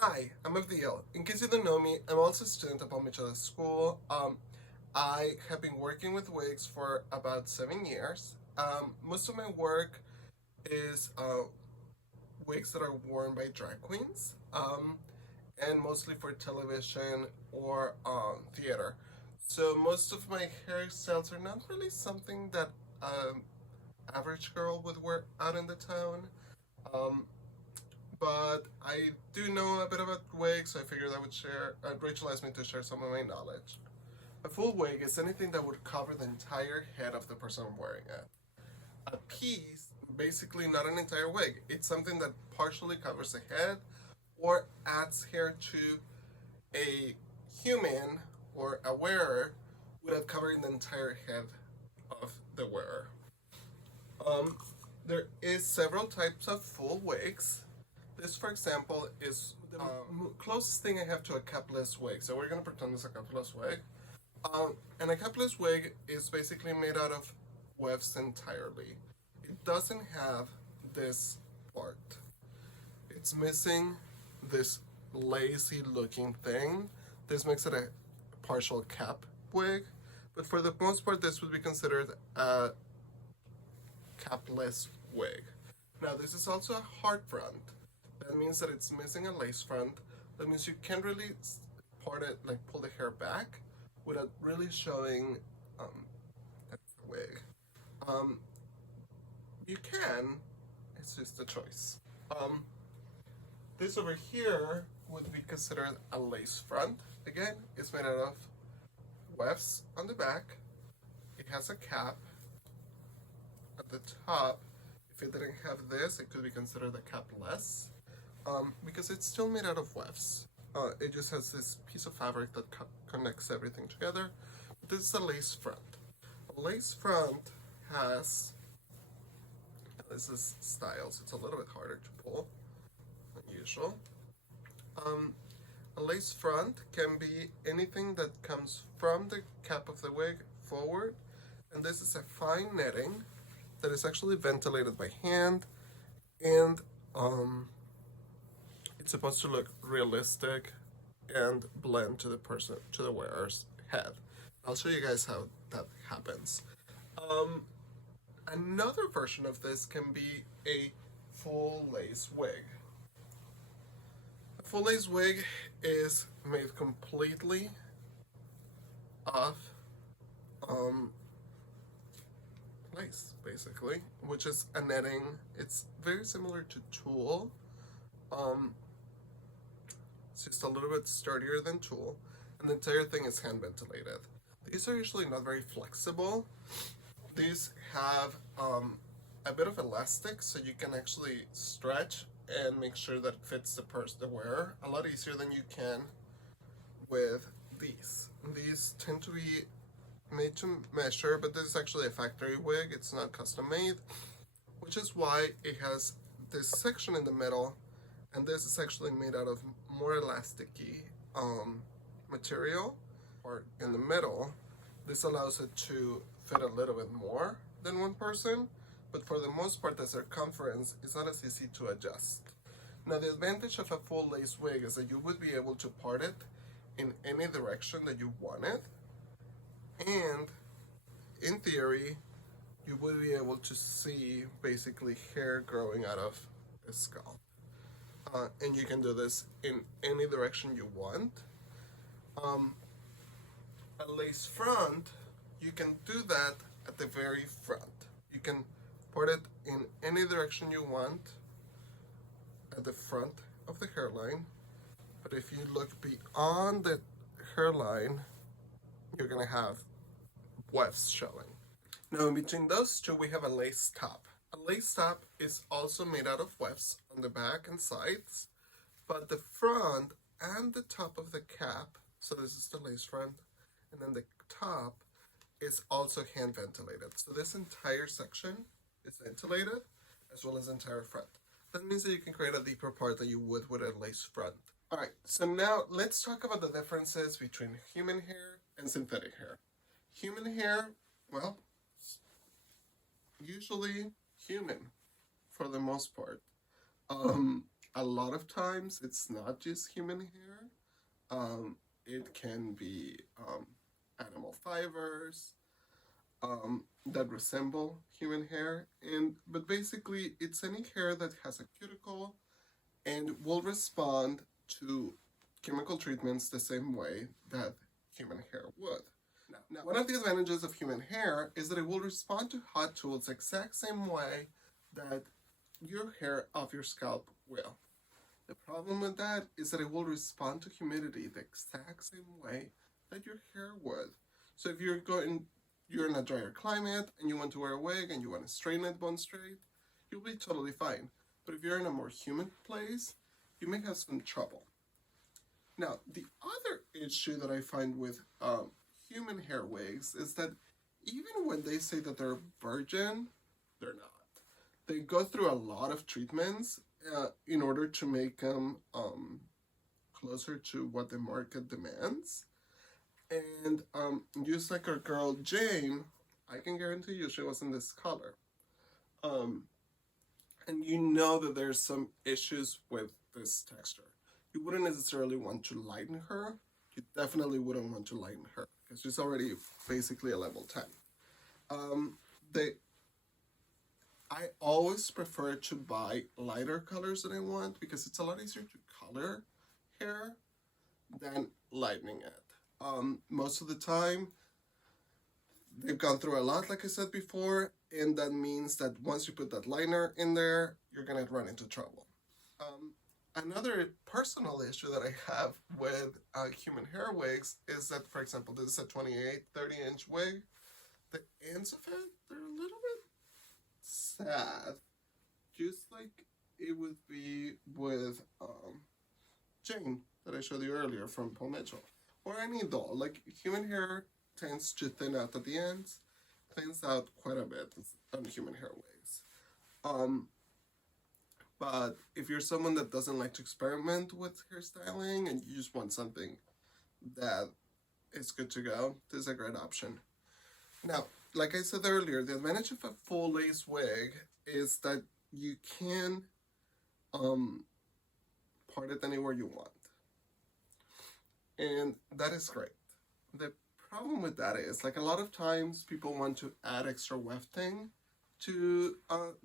Hi, I'm Abdiel. In case you don't know me, I'm also a student at Palm Beach School. I have been working with wigs for about 7 years. Most of my work is wigs that are worn by drag queens, and mostly for television or theater. So most of my hairstyles are not really something that average girl would wear out in the town. Um, but I do know a bit about wigs, so I figured I would share. Rachel asked me to share some of my knowledge. A full wig is anything that would cover the entire head of the person wearing it. A piece, basically not an entire wig, it's something that partially covers the head or adds hair to a human or a wearer without covering the entire head of the wearer. Um, there is several types of full wigs. This, for example, is the closest thing I have to a capless wig. So we're gonna pretend it's a capless wig. And a capless wig is basically made out of wefts entirely. It doesn't have this part. It's missing this lacy looking thing. This makes it a partial cap wig. But for the most part, this would be considered a capless wig. Now, this is also a hard front. That means that it's missing a lace front. That means you can't really part it, like pull the hair back without really showing that's the wig. Um, you can, it's just a choice. This over here would be considered a lace front. Again, it's made out of wefts on the back. It has a cap at the top. If it didn't have this, it could be considered a capless, because it's still made out of wefts. It just has this piece of fabric that connects everything together. This is a lace front. A lace front has, this is styles, it's a little bit harder to pull than usual. A lace front can be anything that comes from the cap of the wig forward, and this is a fine netting that is actually ventilated by hand, and it's supposed to look realistic and blend to the wearer's head. I'll show you guys how that happens. Another version of this can be a full lace wig. A full lace wig is made completely of lace, basically, which is a netting. It's very similar to tulle. It's just a little bit sturdier than tulle, and the entire thing is hand ventilated. These are usually not very flexible. These have a bit of elastic, so you can actually stretch and make sure that it fits the wearer a lot easier than you can with these. These tend to be made to measure, but this is actually a factory wig. It's not custom made, which is why it has this section in the middle, and this is actually made out of more elasticy material, or in the middle. This allows it to fit a little bit more than one person, but for the most part, the circumference is not as easy to adjust. Now, the advantage of a full lace wig is that you would be able to part it in any direction that you want it, and in theory, you would be able to see basically hair growing out of the skull. And you can do this in any direction you want. A lace front, you can do that at the very front. You can part it in any direction you want at the front of the hairline. But if you look beyond the hairline, you're gonna have wefts showing. Now, in between those two, we have a lace top. A lace top is also made out of wefts on the back and sides, but the front and the top of the cap, so this is the lace front, and then the top is also hand ventilated. So this entire section is ventilated, as well as the entire front. That means that you can create a deeper part that you would with a lace front. All right, so now let's talk about the differences between human hair and synthetic hair. Human hair, well, usually human for the most part. a lot of times it's not just human hair. It can be animal fibers that resemble human hair, and but basically it's any hair that has a cuticle and will respond to chemical treatments the same way that human hair would. Now, one of the advantages of human hair is that it will respond to hot tools the exact same way that your hair off your scalp will. The problem with that is that it will respond to humidity the exact same way that your hair would. So if you're in a drier climate and you want to wear a wig and you want to straighten it bone straight, you'll be totally fine. But if you're in a more humid place, you may have some trouble. Now, the other issue that I find with human hair wigs is that even when they say that they're virgin, they're not. They go through a lot of treatments in order to make them closer to what the market demands. And just like our girl Jane, I can guarantee you she wasn't this color. And you know that there's some issues with this texture. You wouldn't necessarily want to lighten her. You definitely wouldn't want to lighten her because she's already basically a level 10. I always prefer to buy lighter colors than I want because it's a lot easier to color hair than lightening it. Most of the time, they've gone through a lot, like I said before, and that means that once you put that liner in there, you're gonna run into trouble. Another personal issue that I have with human hair wigs is that, for example, this is a 28, 30-inch wig. The ends of it, they're a little bit sad, just like it would be with Jane that I showed you earlier from Paul Mitchell, or any doll. Like human hair tends to thin out at the ends, thins out quite a bit on human hair wigs. But if you're someone that doesn't like to experiment with hairstyling and you just want something that is good to go, this is a great option. Now, like I said earlier, the advantage of a full lace wig is that you can part it anywhere you want. And that is great. The problem with that is, like, a lot of times people want to add extra wefting to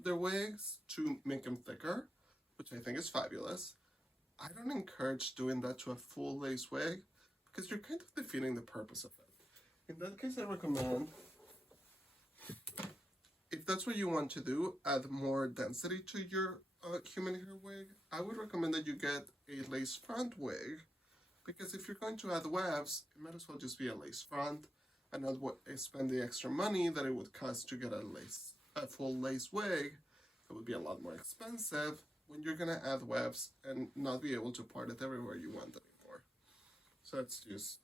their wigs to make them thicker, which I think is fabulous. I don't encourage doing that to a full lace wig because you're kind of defeating the purpose of it. In that case, I recommend, if that's what you want to do, add more density to your human hair wig, I would recommend that you get a lace front wig, because if you're going to add wefts, it might as well just be a lace front and not spend the extra money that it would cost to get a full lace wig. That would be a lot more expensive when you're gonna add wefts and not be able to part it everywhere you want anymore. So that's just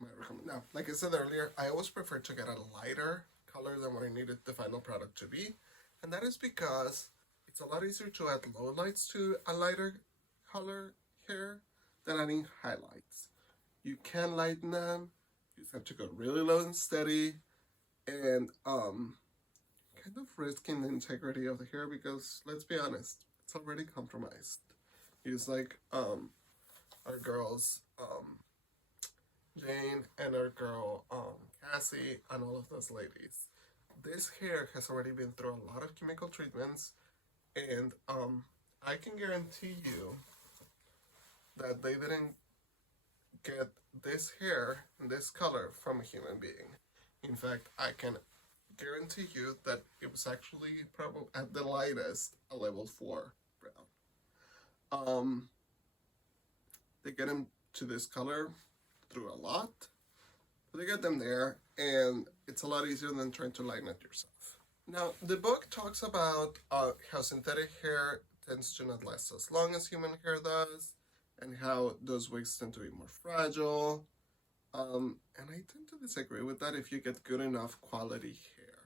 my recommendation. Now, like I said earlier, I always prefer to get a lighter color than what I needed the final product to be, and that is because it's a lot easier to add low lights to a lighter color hair than adding highlights. You can lighten them, you just have to go really low and steady, and kind of risking the integrity of the hair because, let's be honest, it's already compromised. Use like our girls Jane and our girl Cassie and all of those ladies. This hair has already been through a lot of chemical treatments, and I can guarantee you that they didn't get this hair and this color from a human being. In fact, I can guarantee you that it was actually probably at the lightest a level 4 brown. They get them to this color through a lot, but they get them there, and it's a lot easier than trying to lighten it yourself. Now, the book talks about how synthetic hair tends to not last as long as human hair does, and how those wigs tend to be more fragile. And I tend to disagree with that if you get good enough quality hair.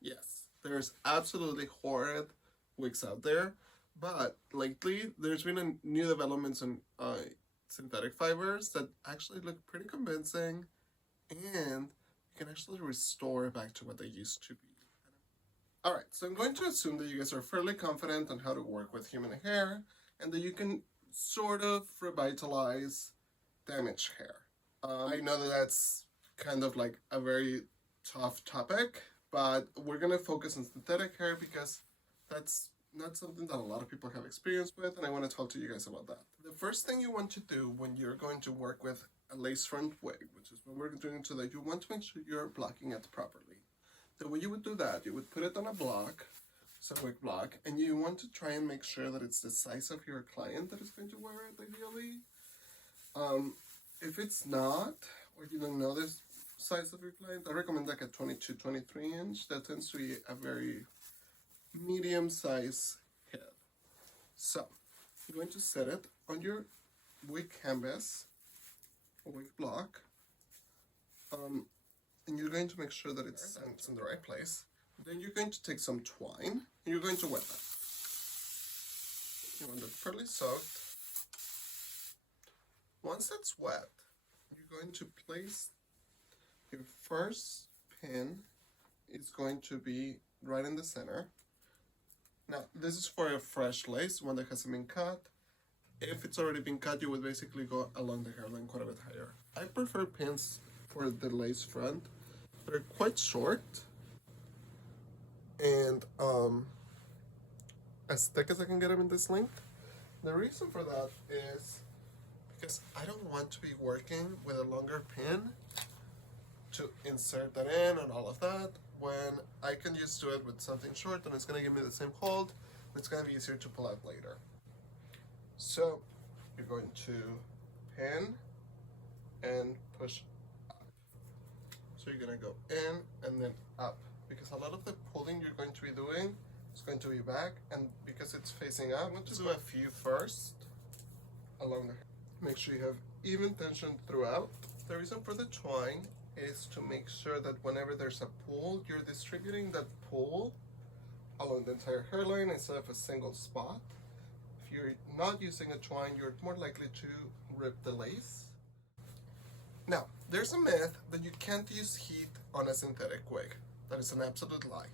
Yes, there's absolutely horrid wigs out there, but lately there's been new developments in synthetic fibers that actually look pretty convincing, and you can actually restore back to what they used to be. Alright, so I'm going to assume that you guys are fairly confident on how to work with human hair, and that you can sort of revitalize damaged hair. I know that that's kind of like a very tough topic, but we're gonna focus on synthetic hair because that's not something that a lot of people have experience with, and I want to talk to you guys about that. The first thing you want to do when you're going to work with a lace front wig, which is what we're doing today, you want to make sure you're blocking it properly. The way you would do that, you would put it on a block, so a wig block, and you want to try and make sure that it's the size of your client that is going to wear it, ideally. If it's not, or you don't know the size of your client, I recommend like a 22, 23 inch. That tends to be a very medium size head. So, you're going to set it on your wig canvas, or wig block, and you're going to make sure that it's in the right place. Then you're going to take some twine, and you're going to wet that. You want it fairly soaked. Once that's wet, you're going to place your first pin. It's going to be right in the center. Now, this is for a fresh lace, one that hasn't been cut. If it's already been cut, you would basically go along the hairline quite a bit higher. I prefer pins for the lace front. They're quite short and as thick as I can get them in this length. The reason for that is because I don't want to be working with a longer pin to insert that in and all of that, when I can just do it with something short and it's going to give me the same hold, but it's going to be easier to pull out later. So you're going to pin and push up. So you're going to go in and then up, because a lot of the pulling you're going to be doing is going to be back, and because it's facing up, I'm going to do a few first along the hair. Make sure you have even tension throughout. The reason for the twine is to make sure that whenever there's a pull, you're distributing that pull along the entire hairline instead of a single spot. If you're not using a twine, you're more likely to rip the lace. Now, there's a myth that you can't use heat on a synthetic wig. That is an absolute lie.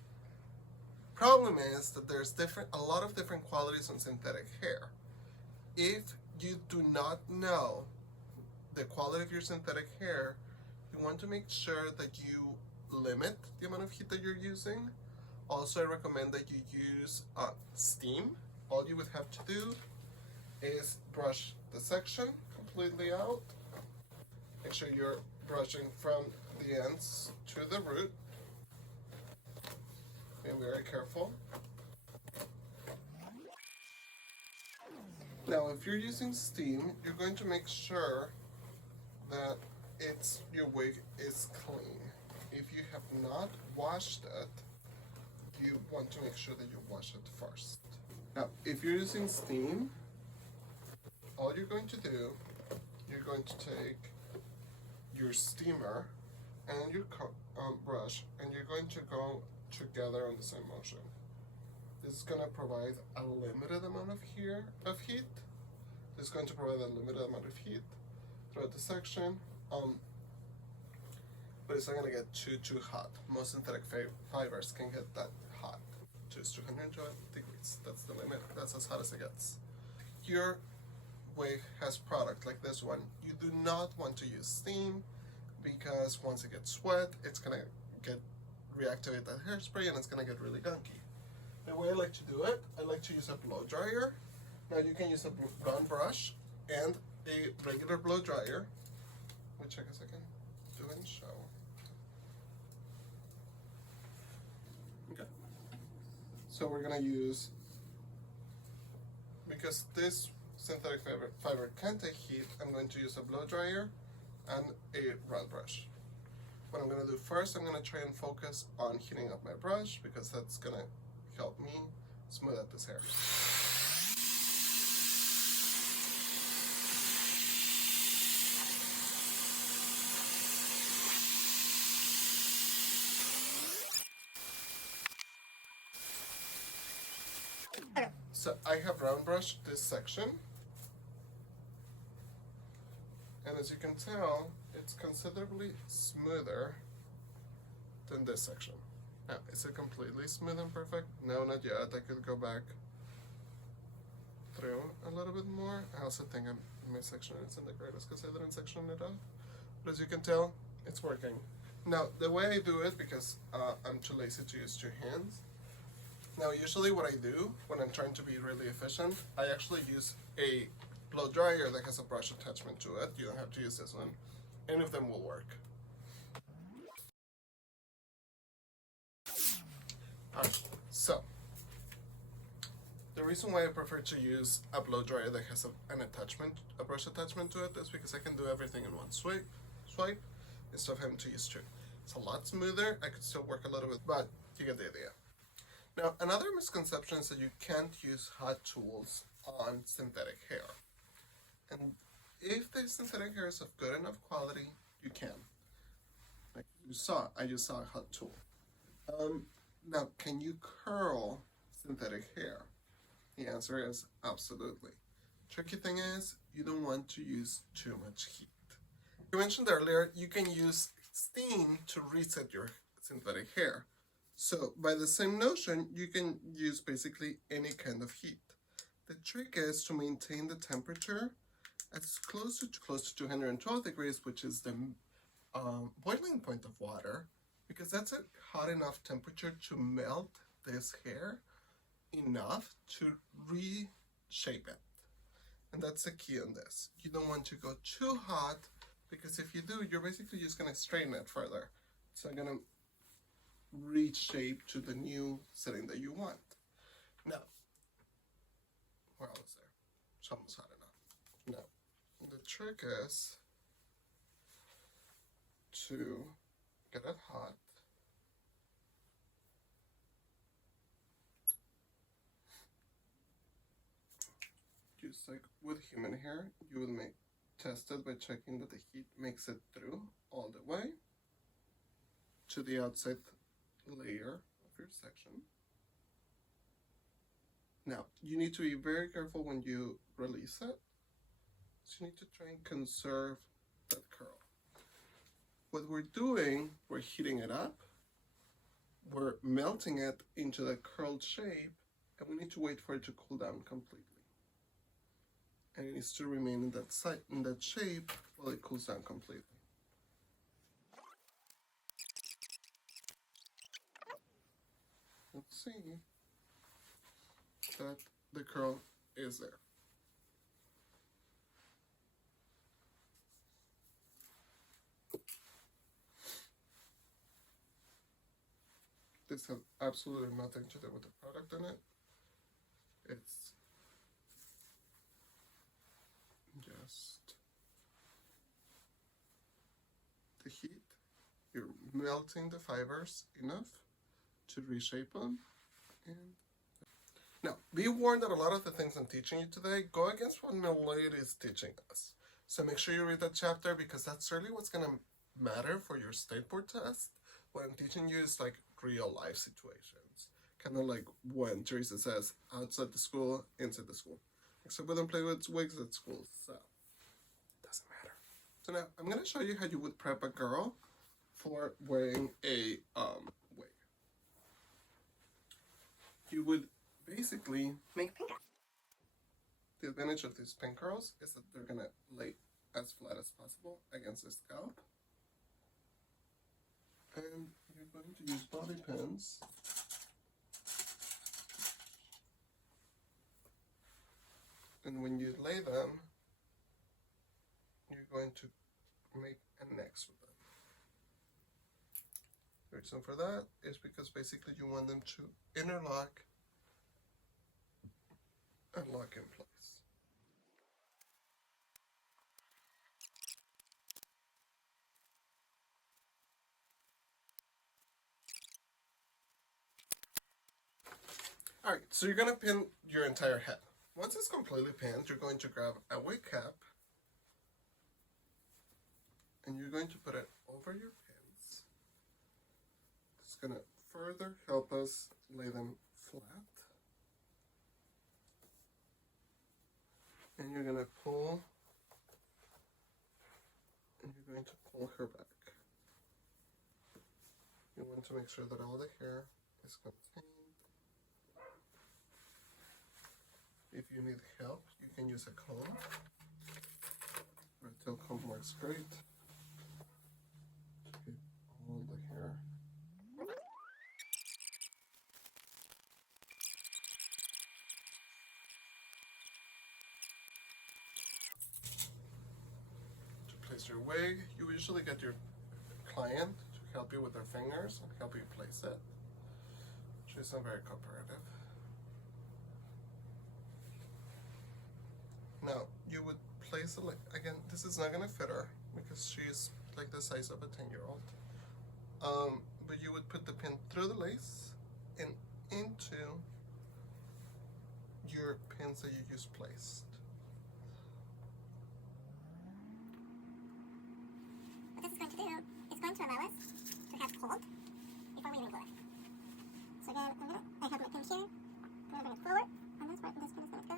Problem is that there's a lot of different qualities on synthetic hair. If you do not know the quality of your synthetic hair, you want to make sure that you limit the amount of heat that you're using. Also, I recommend that you use steam. All you would have to do is brush the section completely out. Make sure you're brushing from the ends to the root. Be very careful. Now, if you're using steam, you're going to make sure that your wig is clean. If you have not washed it, you want to make sure that you wash it first. Now, if you're using steam, all you're going to do, you're going to take your steamer and your brush, and you're going to go together on the same motion. This is going to provide a limited amount of heat. This is going to provide a limited amount of heat throughout the section, but it's not going to get too hot. Most synthetic fibers can get that hot, just 212 degrees. That's the limit. That's as hot as it gets. Your wig has product like this one. You do not want to use steam, because once it gets wet, it's going to reactivate that hairspray and it's going to get really gunky. The way I like to do it, I like to use a blow dryer. Now you can use a brown brush and a regular blow dryer, which I guess I can do and show. Okay. So we're gonna use, because this synthetic fiber can take heat, I'm going to use a blow dryer and a round brush. What I'm gonna do first, I'm gonna try and focus on heating up my brush, because that's gonna help me smooth out this hair. So I have round brushed this section, and as you can tell, it's considerably smoother than this section. Now, is it completely smooth and perfect? No, not yet. I could go back through a little bit more. I also think my section isn't the greatest because I didn't section it off. But as you can tell, it's working. Now, the way I do it, because I'm too lazy to use two hands. Now, usually what I do when I'm trying to be really efficient, I actually use a blow dryer that has a brush attachment to it. You don't have to use this one. Any of them will work. Alright, so the reason why I prefer to use a blow dryer that has a brush attachment to it, is because I can do everything in one swipe instead of having to use two. It's a lot smoother. I could still work a little bit, but you get the idea. Now, another misconception is that you can't use hot tools on synthetic hair. And if the synthetic hair is of good enough quality, you can. Like you saw, I just saw a hot tool. Now, can you curl synthetic hair? The answer is absolutely. Tricky thing is, you don't want to use too much heat. You mentioned earlier, you can use steam to reset your synthetic hair. So by the same notion, you can use basically any kind of heat. The trick is to maintain the temperature as close to 212 degrees, which is the boiling point of water, because that's a hot enough temperature to melt this hair enough to reshape it. And that's the key on this. You don't want to go too hot, because if you do, you're basically just going to strain it further. So I'm going to reshape to the new setting that you want. Now, we're almost there. It's almost hot enough. Now, the trick is to get it hot. Just like with human hair, you will test it by checking that the heat makes it through all the way to the outside layer of your section. Now, you need to be very careful when you release it. So you need to try and conserve that curl. What we're doing, we're heating it up, we're melting it into the curled shape, and we need to wait for it to cool down completely. And it needs to remain in that shape while it cools down completely. Let's see that the curl is there. This has absolutely nothing to do with the product in it. It's just the heat. You're melting the fibers enough to reshape them. And now, be warned that a lot of the things I'm teaching you today go against what Milady is teaching us. So make sure you read that chapter, because that's really what's going to matter for your state board test. What I'm teaching you is like real life situations. Kind of like when Teresa says, outside the school, inside the school. Except we don't play with wigs at school, so it doesn't matter. So now, I'm going to show you how you would prep a girl for wearing a wig. You would basically make pin curls. The advantage of these pin curls is that they're going to lay as flat as possible against the scalp. And you're going to use bobby pins and when you lay them, you're going to make a X with them. The reason for that is because basically you want them to interlock and lock in place. Alright, so you're going to pin your entire head. Once it's completely pinned, you're going to grab a wig cap and you're going to put it over your pins. It's going to further help us lay them flat. And you're going to pull, and you're going to pull her back. You want to make sure that all the hair is contained. If you need help, you can use a comb. Abdiel comb works great. Keep all the hair. To place your wig, you usually get your client to help you with their fingers and help you place it. She's not very cooperative. Now, you would place it like, again, this is not gonna fit her because she's like the size of a 10-year-old. But you would put the pin through the lace and into your pins that you just placed. What this is going to do is going to allow us to have hold before we even glue it. So again, I have my pin here, I'm going to bring it forward on this part, and this pin is going to go.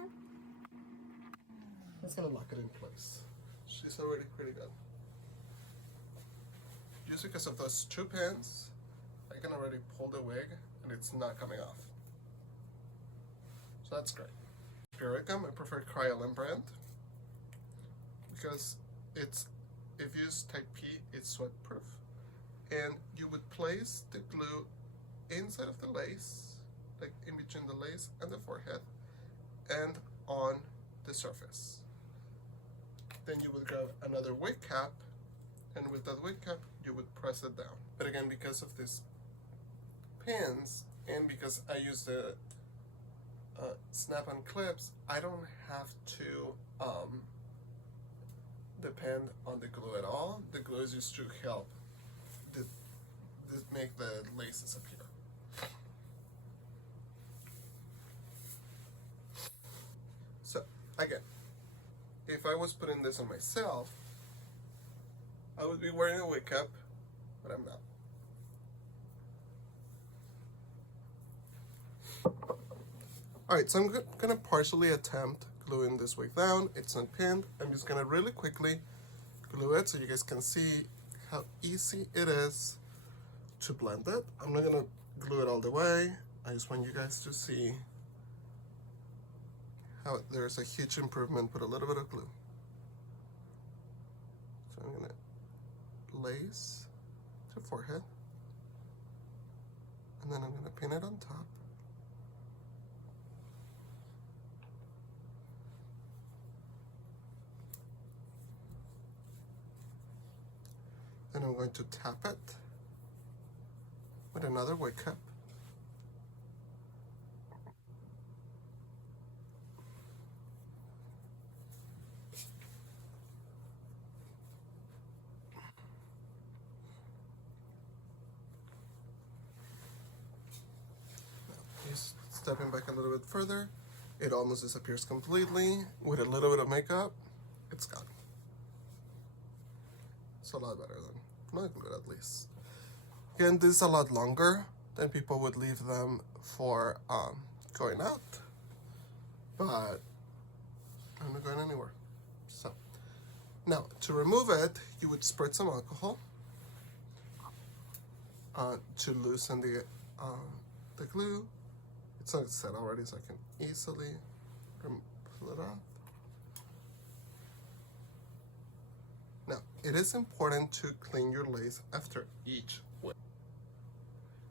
It's gonna lock it in place. She's already pretty good. Just because of those two pins, I can already pull the wig and it's not coming off. So that's great. Puricum, I prefer Cryolan brand because it's, if you use type P, it's sweat proof. And you would place the glue inside of the lace, like in between the lace and the forehead, and on the surface. Then you would grab another wig cap, and with that wig cap, you would press it down. But again, because of these pins, and because I use the snap-on clips, I don't have to depend on the glue at all. The glue is used to help make the laces appear. So again, if I was putting this on myself, I would be wearing a wig cap, but I'm not. Alright, so I'm gonna partially attempt gluing this wig down. It's not pinned. I'm just gonna really quickly glue it so you guys can see how easy it is to blend it. I'm not gonna glue it all the way. I just want you guys to see how there's a huge improvement with a little bit of glue. So I'm gonna lace to forehead, and then I'm gonna pin it on top. Then I'm going to tap it with another wig cap. Stepping back a little bit further, it almost disappears completely. With a little bit of makeup, it's gone. It's a lot better than not good, at least. Again, this is a lot longer than people would leave them for going out, but I'm not going anywhere. So now to remove it, you would spread some alcohol to loosen the glue. It's not set already, so I can easily pull it off. Now, it is important to clean your lace after each wig.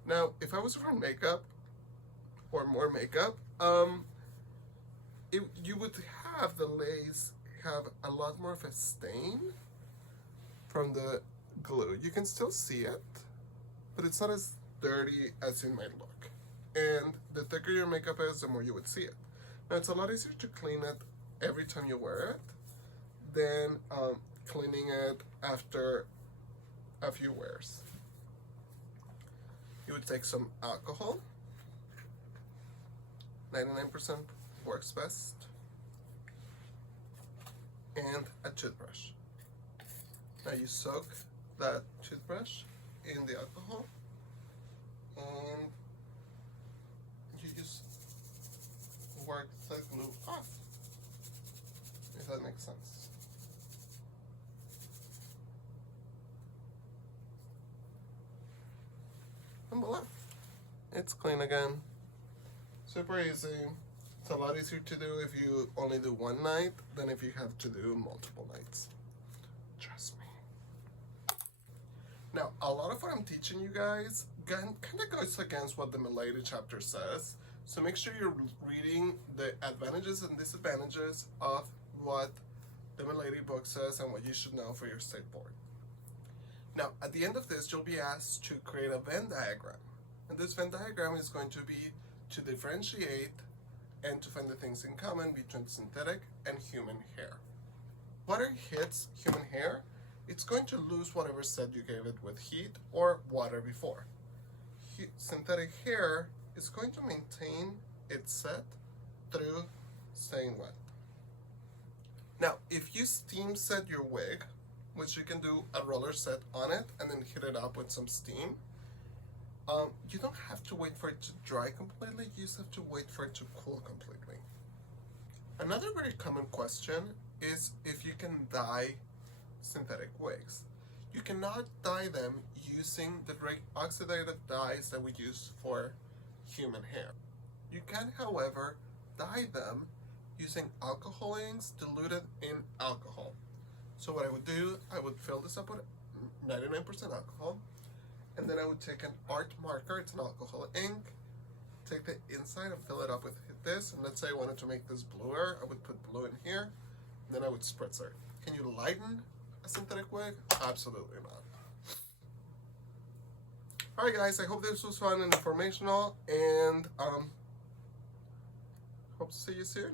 Now, if I was wearing makeup or more makeup, you would have the lace have a lot more of a stain from the glue. You can still see it, but it's not as dirty as it might look. And the thicker your makeup is, the more you would see it. Now, it's a lot easier to clean it every time you wear it than cleaning it after a few wears. You would take some alcohol, 99% works best, and a toothbrush. Now you soak that toothbrush in the alcohol, and you just work the glue off, if that makes sense. And voila, it's clean again. Super easy. It's a lot easier to do if you only do one night than if you have to do multiple nights. Trust me. Now, a lot of what I'm teaching you guys kind of goes against what the Milady chapter says. So make sure you're reading the advantages and disadvantages of what the Milady book says and what you should know for your state board. Now, at the end of this, you'll be asked to create a Venn diagram. And this Venn diagram is going to be to differentiate and to find the things in common between synthetic and human hair. Water hits human hair, it's going to lose whatever set you gave it with heat or water before. Synthetic hair is going to maintain its set through staying wet. Now, if you steam set your wig, which you can do a roller set on it and then heat it up with some steam, you don't have to wait for it to dry completely, you just have to wait for it to cool completely. Another very common question is if you can dye synthetic wigs. You cannot dye them using the oxidative dyes that we use for human hair. You can, however, dye them using alcohol inks diluted in alcohol. So what I would do, I would fill this up with 99% alcohol, and then I would take an art marker, it's an alcohol ink, take the inside and fill it up with this, and let's say I wanted to make this bluer, I would put blue in here, and then I would spritz it. Can you lighten a synthetic wig? Absolutely not. Alright guys, I hope this was fun and informational, and hope to see you soon.